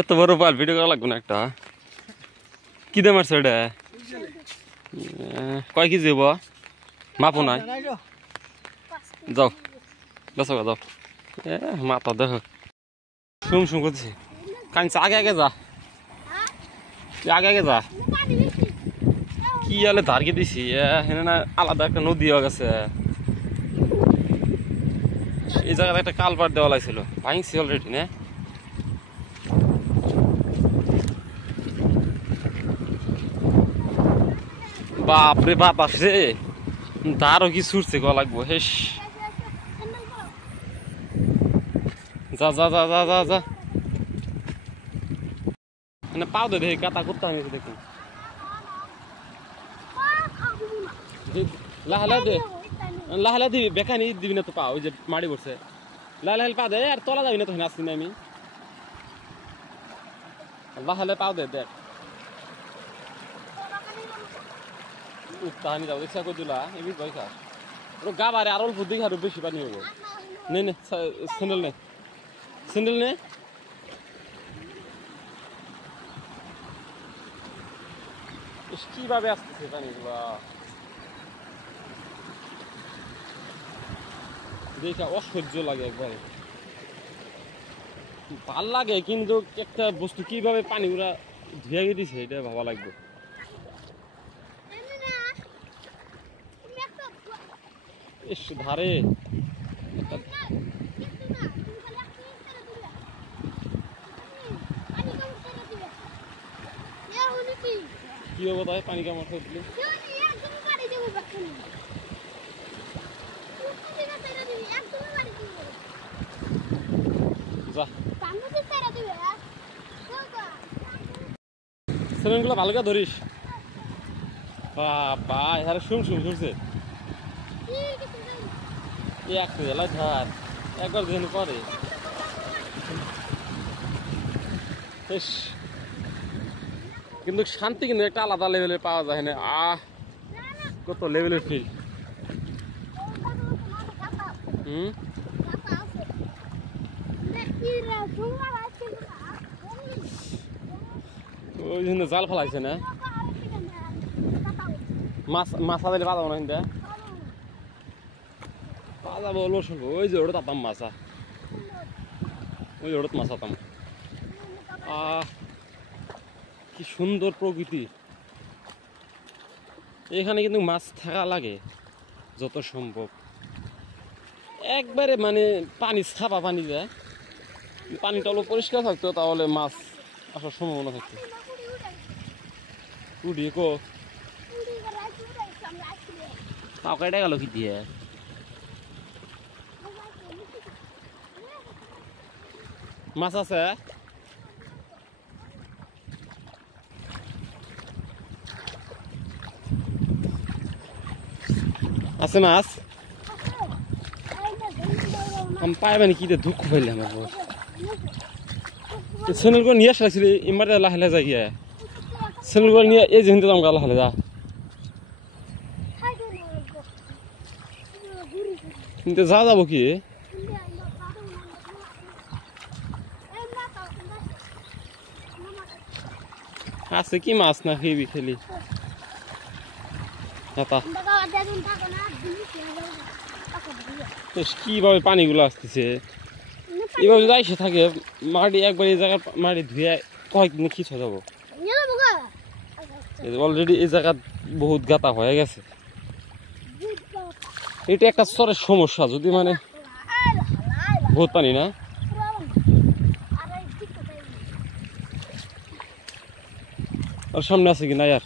এত বড় পাল ভিডিও করা লাগবে না একটা কি দাম মারছো এটা কয় কেজি হবো মাপো নাই যাও বেসো যাও মাথা দেখো শুম শুম করছি কাঁদছে আগে আগে যা আগে আগে যা কি আলে ধারকে দিছি এখানে না আলাদা একটা নদী হয়ে গেছে এই জায়গাতে একটা কালপার দেওয়া লাগছিল ভাঙছি অলরেডি না বাপরে বাপ আসছে তারও কি ছুটছে গলা লাগবো হেস যা যা যা যা যা যা মানে পাও দে দেখি কাতা করতে আমি দেখি লাহলা দে লাহলা দিবি বেকানি দিবি না তো পা ওই যে মাড়ি পড়ছে লাহলা পা দে আর তলা যাবি না তো আসছি না আমি লাহলে পাও দে দেখ তাহানি যাবো ইচ্ছা করে দিলা এমনি পয়সা ওর গা বারে আর অল্প দিকে আরো বেশি পানি হবো নে নে স্যান্ডেল নে স্যান্ডেল নে কিভাবে আসতেছে পানিগুলা দেখে অসহ্য লাগে একবারে ভাল লাগে কিন্তু একটা বস্তু কিভাবে পানি ওরা ধুয়ে গিয়ে দিছে এটা ভাবা লাগবে ধারে কি হবো তাই পানি কামড় খেয়ে সেগুলো ভালো করে ধরিস বাবা এর শুম শুম শুনছে একটু এলাই ধার একবার দিন পরে কিন্তু শান্তি কিন্তু একটা আলাদা লেভেলে পাওয়া যায় না কত লেভেলের ফিল ওই জন্য জাল ফেলাইছে না মাছ মাছা দিলে পাতাবো না কিন্তু পাতাবো লসুন ওই যে ওটা তাতাম মাছা ওই ওটা মাছ আতাম কি সুন্দর প্রকৃতি এখানে কিন্তু মাছ থাকা লাগে যত সম্ভব একবারে মানে পানি ছাপা পানি যায় পানিটা হলো পরিষ্কার থাকতো তাহলে মাছ আসার সম্ভাবনা থাকতো উড়িয়ে কো তাও কেটে গেল কি দিয়ে মাছ আছে আছে মাছ আমি পাই মানে কি দুঃখ পাইলাম চ্যানেল করে নিয়ে আসছিল ইমার লাহে লাহে যাই গিয়ে চ্যানেল করে নিয়ে এই যেহেতু আমার লাহে যা কিন্তু যা যাবো কি আছে কি মাছ না খেবি খেলি কিভাবে পানিগুলো আসতেছে এভাবে যদি এসে থাকে মাটি একবার এই জায়গার মাটি ধুয়ে কয়েকদিন খিচ হয়ে যাবো অলরেডি এই জায়গা বহুত গাতা হয়ে গেছে এটা একটা স্তরের সমস্যা যদি মানে বহুত পানি না আর সামনে আছে কি না আর